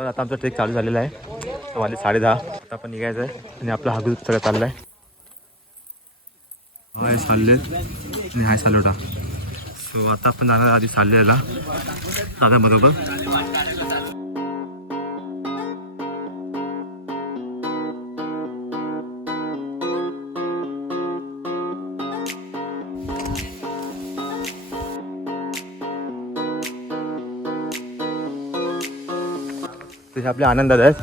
तर आता आमचा ट्रेक चालू झालेला आहे. वाजले 10:30. आता आपण निघायचं आहे आणि आपला हा ग्रुप सगळं चालला आहे. हाय साल्ले आणि हाय सालोटा. सो आता आपण जाणार आधी साल्लेला दादाबरोबर. ते आपले आनंद दादा आहेत.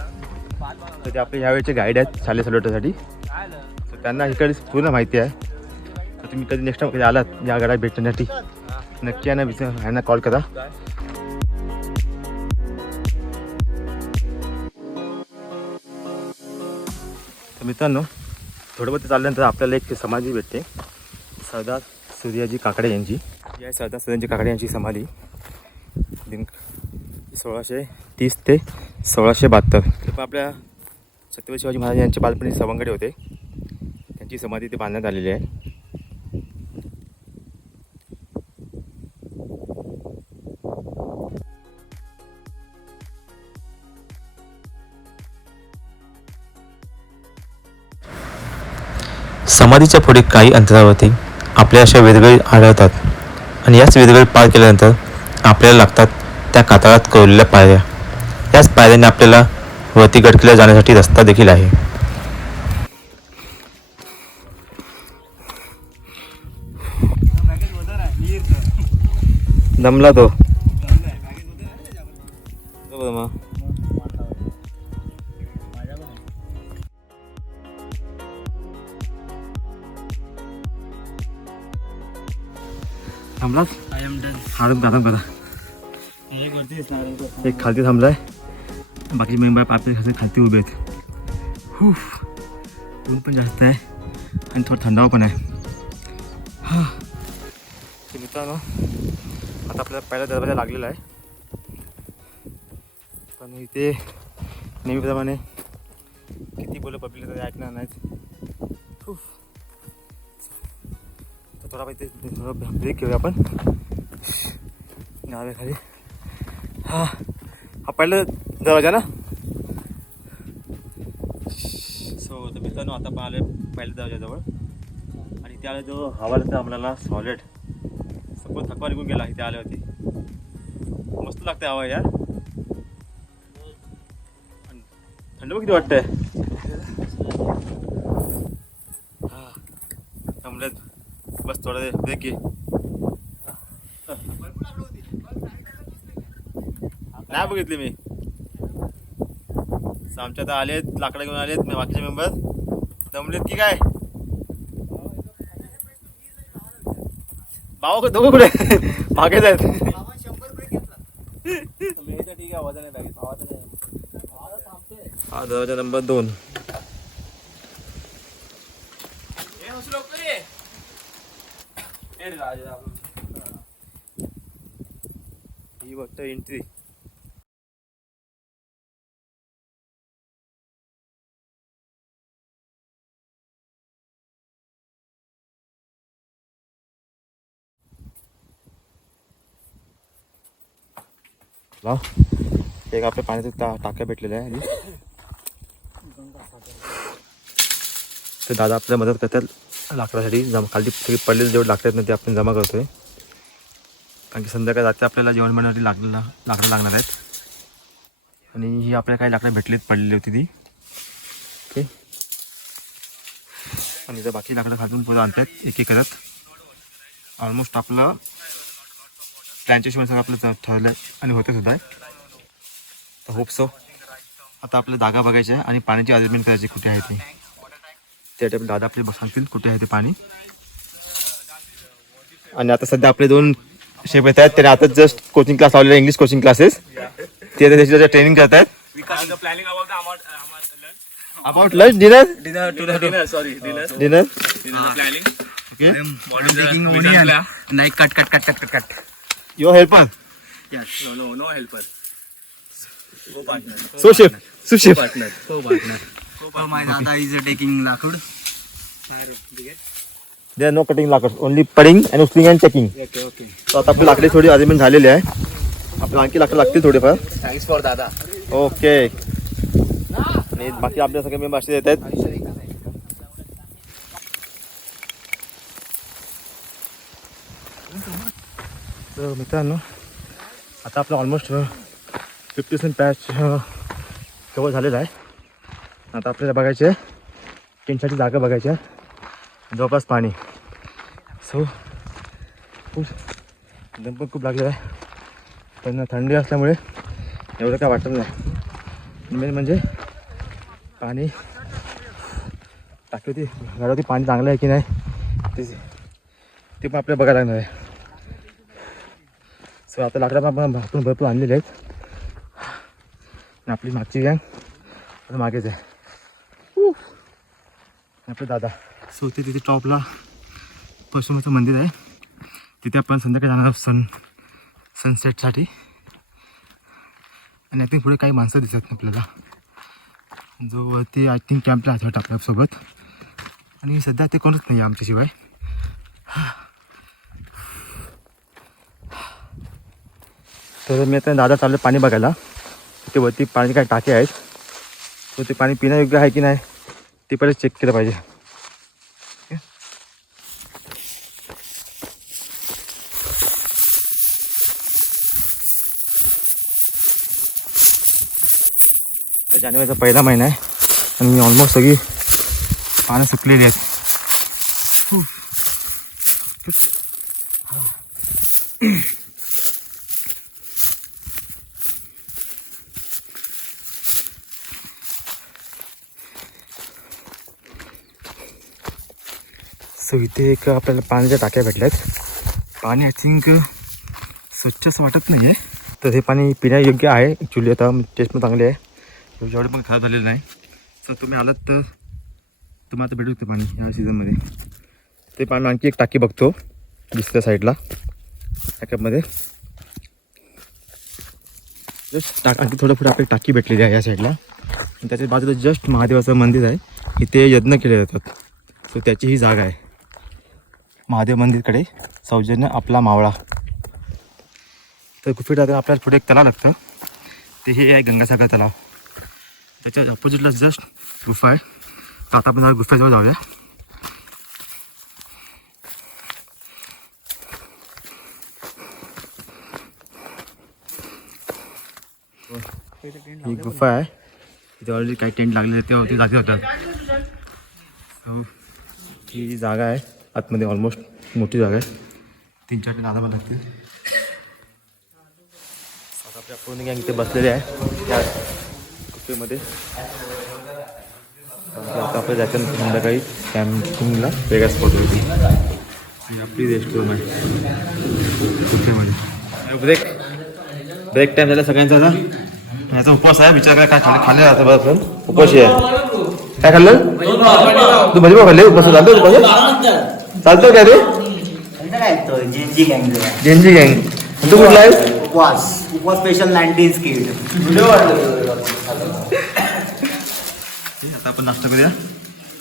तर ते आपले ह्यावेळेचे गाईड आहेत साल्ले सालोटासाठी. तर त्यांना इकडे पूर्ण माहिती आहे. तर तुम्ही कधी नेक्स्ट टाइम कधी आलात या गाड्या भेटण्यासाठी नक्की यांना कॉल करा. तर मित्रांनो थोडं बहुत चालल्यानंतर आपल्याला एक समाधी भेटते. सरदार सूर्याजी काकडे यांची. ही आहे सरदार सूर्याजी काकडे यांची समाधी. 1630 ते 1672. ते पण आपल्या छत्रपती शिवाजी महाराज यांचे बालपणी सवंगडे होते. त्यांची समाधी ते बांधण्यात आलेली आहे. समाधीच्या पुढे काही अंतरावरती आपल्या अशा वेदगळी आढळतात आणि याच वेदगळी पार केल्यानंतर आपल्याला लागतात त्या कातळात कोरलेल्या पायऱ्या. याच पायऱ्याने आपल्याला वरती गड जाण्यासाठी रस्ता देखील आहे. दमला तो. थांबलाच हाडून काढून करा. एक खालती थांबलाय. बाकी मेंबर आपले खालती उभे आहेत. ऊन पण जास्त आहे आणि थोडा थंडावा पण आहे. मित्रांनो आता आपल्याला पहिला दरवाजा लागलेला आहे. पण इथे नेहमीप्रमाणे किती बोल पब्लिक तरी ऐकणार नाहीत. तर थोडा पाहिजे थोडा ब्रेक घेऊया आपण गावाखाली. हा पहिला दरवाजा ना. सो तर मित्रांनो आता पण आले पहिल्या दरवाजाजवळ आणि इथे आले जो हवा लागतं आम्हाला सॉलिड. सपोज थकवा निघून गेला इथे आले होते. मस्त लागते हवा यार. थंड किती वाटतंय. हा थांबलेत बस थोडं ब्रेक घे. नाही बघितली मी. आमच्या आता आलेत लाकडं घेऊन आलेत बाकीचे मेंबर. जमलेत की काय भाऊ दोघं कुठे मागेच आहेत. हा दरवाजा नंबर 2. ही वाटतं एंट्री. एक आपल्या पाण्याचं टाक्या भेटलेल्या आहे. तर दादा आपल्याला मदत करतात लाकडासाठी. खाली सगळी पडलेले जेवढे लाकडं आहेत ना ते आपण जमा करतोय. कारण की संध्याकाळी रात्री आपल्याला जेवण बनवण्यासाठी लाकडं लागणार आहेत. आणि ही आपल्याला काही लाकडं भेटलीत पडलेली होती ती. ओके आणि जर बाकी लाकडं खालून पुढं आणतात एक एक करत. ऑलमोस्ट आपलं प्लॅनच्या शिवाय सगळं आपलं ठरलं आणि होतं सुद्धा आहे. तर होप सो. आता आपल्याला जागा बघायची आहे आणि पाण्याची अरेंजमेंट करायची कुठे आहे ती. त्या टाईप दादा आपले सांगतील कुठे आहे ते पाणी. आणि आता सध्या आपले 2 शेफ येत आहेत. त्याने आता जस्ट कोचिंग क्लास लावलेला इंग्लिश कोचिंग क्लासेस. ते आता त्याची ट्रेनिंग करत आहेत. अबाउट लंच डिनर नाही cut your helper. No helper. So chef Partner. My dada is taking lakud. There are no cutting लाकड. ओनली पडिंग अँड उचलिंग अँड चेकिंग. Okay. तर आता आपली लाकडी थोडी अरेंजमेंट झालेली आहे. आपल्याला आणखी लाकडं लागतील थोडेफार. Thanks for dada. ओके. आणि बाकी आपले सगळे मेंबर असे येत आहेत. तर मित्रांनो आता आपलं ऑलमोस्ट 50% पॅच कवर झालेला आहे. आता आपल्याला बघायचे आहे टेंटसाठी जागा बघायची आहे, जवळपास पाणी. सो खूप दम पण खूप लागलेला आहे, पण थंडी असल्यामुळे एवढं काय वाटत नाही. मेन म्हणजे पाणी टाकीवरती घरावरती पाणी चांगलं आहे की नाही ते पण आपल्याला बघायला लागणार आहे. सो आता लाकडं आपण भरपूर आणलेले आहेत आणि आपली मागची गँग आता मागेच आहे. आपले दादा. सो ते तिथे टॉपला परशुरामाचं मंदिर आहे, तिथे आपण संध्याकाळी जाणार आहोत सनसेटसाठी. आणि आय थिंक पुढे काही माणसं दिसत नाही आपल्याला, जो वरती आय थिंक कॅम्पला आहे वाटतं आपल्यासोबत. आणि सध्या ते कोणच नाही आहे आमच्याशिवाय. तर मी आता दादा चाललं पाणी बघायला. तिथे वरती पाणी काय टाके आहेत, तर ते पाणी पिण्यायोग्य आहे की नाही ते पहिले चेक केलं पाहिजे. तर जानेवारीचा पहिला महिना आहे आणि ऑलमोस्ट सगळी पानं सुकलेली आहेत. सो इथे एक आपल्याला पाण्याच्या टाक्या भेटल्या आहेत. पाणी आय थिंक स्वच्छ असं वाटत नाही आहे, तर हे पाणी पिण्यायोग्य आहे ॲक्च्युली. आता टेस्ट पण चांगली आहे, जेवढे पण खराब झालेलं नाही. सर तुम्ही आलात तर तुम्हाला आता भेटू शकते पाणी या सीझनमध्ये. ते पाणी आणखी एक टाकी बघतो दुसऱ्या साईडला टाक्यामध्ये. जस्ट आणखी थोडं पुढे आपली टाकी भेटलेली आहे या साईडला. आणि त्याच्या बाजूला जस्ट महादेवाचं मंदिर आहे, इथे यज्ञ केले जातात. सो त्याची ही जागा आहे महादेव मंदिरकडे, सौजन्य आपला मावळा. तर गुफेत आपल्याला पुढे एक तलाव लागतं, ते हे आहे गंगासागर तलाव. त्याच्या अपोजिटला जस्ट गुफा आहे. तर आता आपण गुफेजवळ जाऊया. ही गुफा आहे, इथे ऑलरेडी काही टेंट लागले ते जाती होतात. सो ही जागा आहे आतमध्ये, ऑलमोस्ट मोठी जागा आहे, 3-4 टेंट आधावा लागतील. आता आपल्या पूर्ण गँग इथे बसलेले आहे त्या गुफेमध्ये. आता आपल्या जायचं संध्याकाळी कॅम्पिंगला वेगळा स्पॉट होती. ही आपली रेस्ट रूम आहे गुफेमध्ये. ब्रेक टाईम झाला सगळ्यांचा. आता याचा उपवास आहे, विचार काय खाल्ले जातं बरं. उपवासी आहे. काय खाल्लं तू? भजी खाल्ले? उपवास चालतं काय रे? जेनजी गँग. तू कुठला आहे? उपवास स्पेशल 19 किड. आता आपण नाश्ता करूया,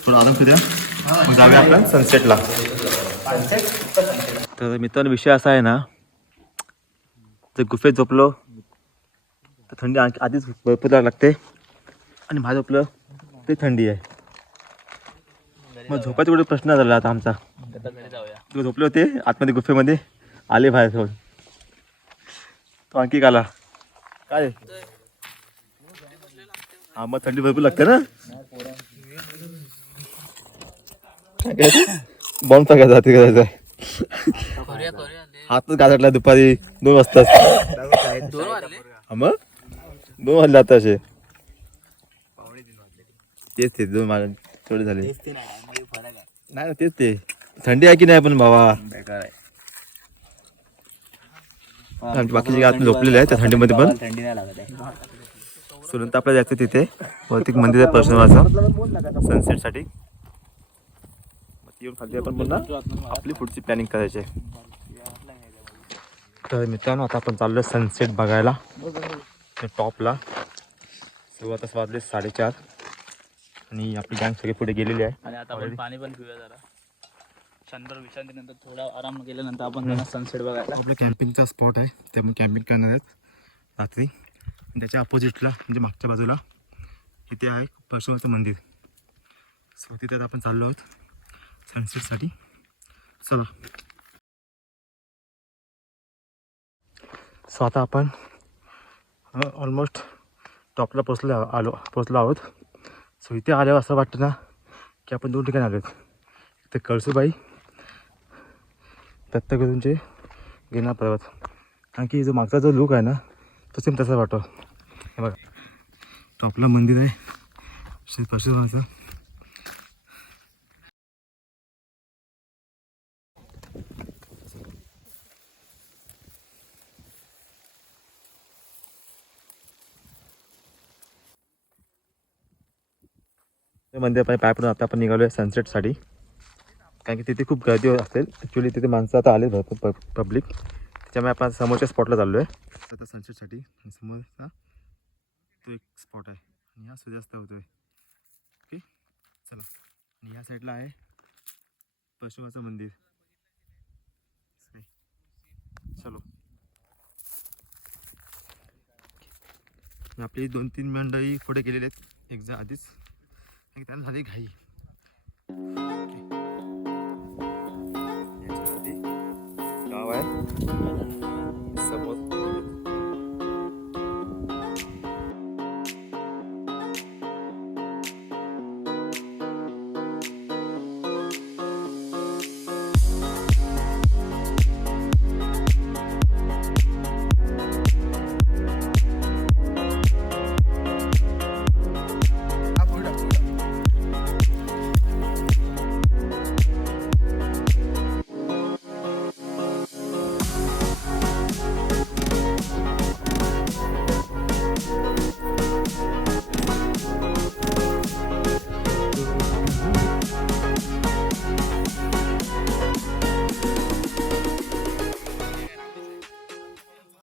थोडा आराम करूया, मग जाऊया आपण सनसेटला. तर मित्रांनो विषय असा आहे ना, जर गुफेत झोपलो तर थंडी आधीच भरपूर लागते आणि बाहेर झोपलं ते थंडी आहे. मग झोपायचा कुठे प्रश्न झाला आता आमचा. तू झोपले होते आतमध्ये गुफेमध्ये, आले बाहेर सोड. तो आणखी आला काय? हा मग थंडी भरपूर लागते ना. बॉम्ब टाकायचा हाती करायचा. हातच गाजटला दुपारी 2 वाजता. मग 2 वाजले आता असे. तेच ते 2 वाजले थोडे झाले. नाही तेच ते थंडी आहे की नाही पण बाबा. आमची बाकीचे आत झोपलेले आहे त्या थंडीमध्ये पण. थंडी नाही लागत आहे. सो नंतर आपल्याला जायचं तिथे वरती मंदिर आहे परशुरामाचं सनसेटसाठी. येऊन खाली आपण पुन्हा आपली पुढची प्लॅनिंग करायची आहे. तर मित्रांनो आता आपण चाललो सनसेट बघायला टॉपला. सो आता वाजले 4:30 आणि आपली गँग सगळे पुढे गेलेली आहे. आणि आता आपण पाणी पण पिऊया जरा. क्षणभर विश्रांतीनंतर थोडा आराम केल्यानंतर आपण सनसेट बघायला. आपलं कॅम्पिंगचा स्पॉट आहे, ते आपण कॅम्पिंग करणार आहेत रात्री. त्याच्या अपोजिटला म्हणजे मागच्या बाजूला इथे आहे परशुरामाचं मंदिर. सो तिथे आता आपण चाललो आहोत सनसेटसाठी. चला. सो आता आपण ऑलमोस्ट टॉपला पोचलो आहोत. सो इथे आल्यावर असं वाटतं ना की आपण 2 ठिकाणी आलो आहेत. इथे कळसूबाई दत्तगुरूंचे गिरनार पर्वत. कारण की जो मागचा जो लुक आहे ना तो सेम तसा वाटतो. हे बघा टॉपला मंदिर आहे श्री परशुरामाचं. मंदिरामध्ये पाय पडून आता आपण निघालो आहे सनसेटसाठी. कारण की तिथे खूप गर्दी असेल. ॲक्च्युली तिथे माणसं आता आले भरपूर पब्लिक. त्याच्यामुळे आपण समोरच्या स्पॉटला चाललो आहे आता सनसेटसाठी. समोरचा तो एक स्पॉट आहे आणि हा सूर्यास्त होतोय. ओके चला. आणि ह्या साईडला आहे परशुरामाचं मंदिर. चलो. आपली 2-3 मंडळी पुढे गेलेले आहेत एक्झाम आधीच. त्यांना झाली घाई.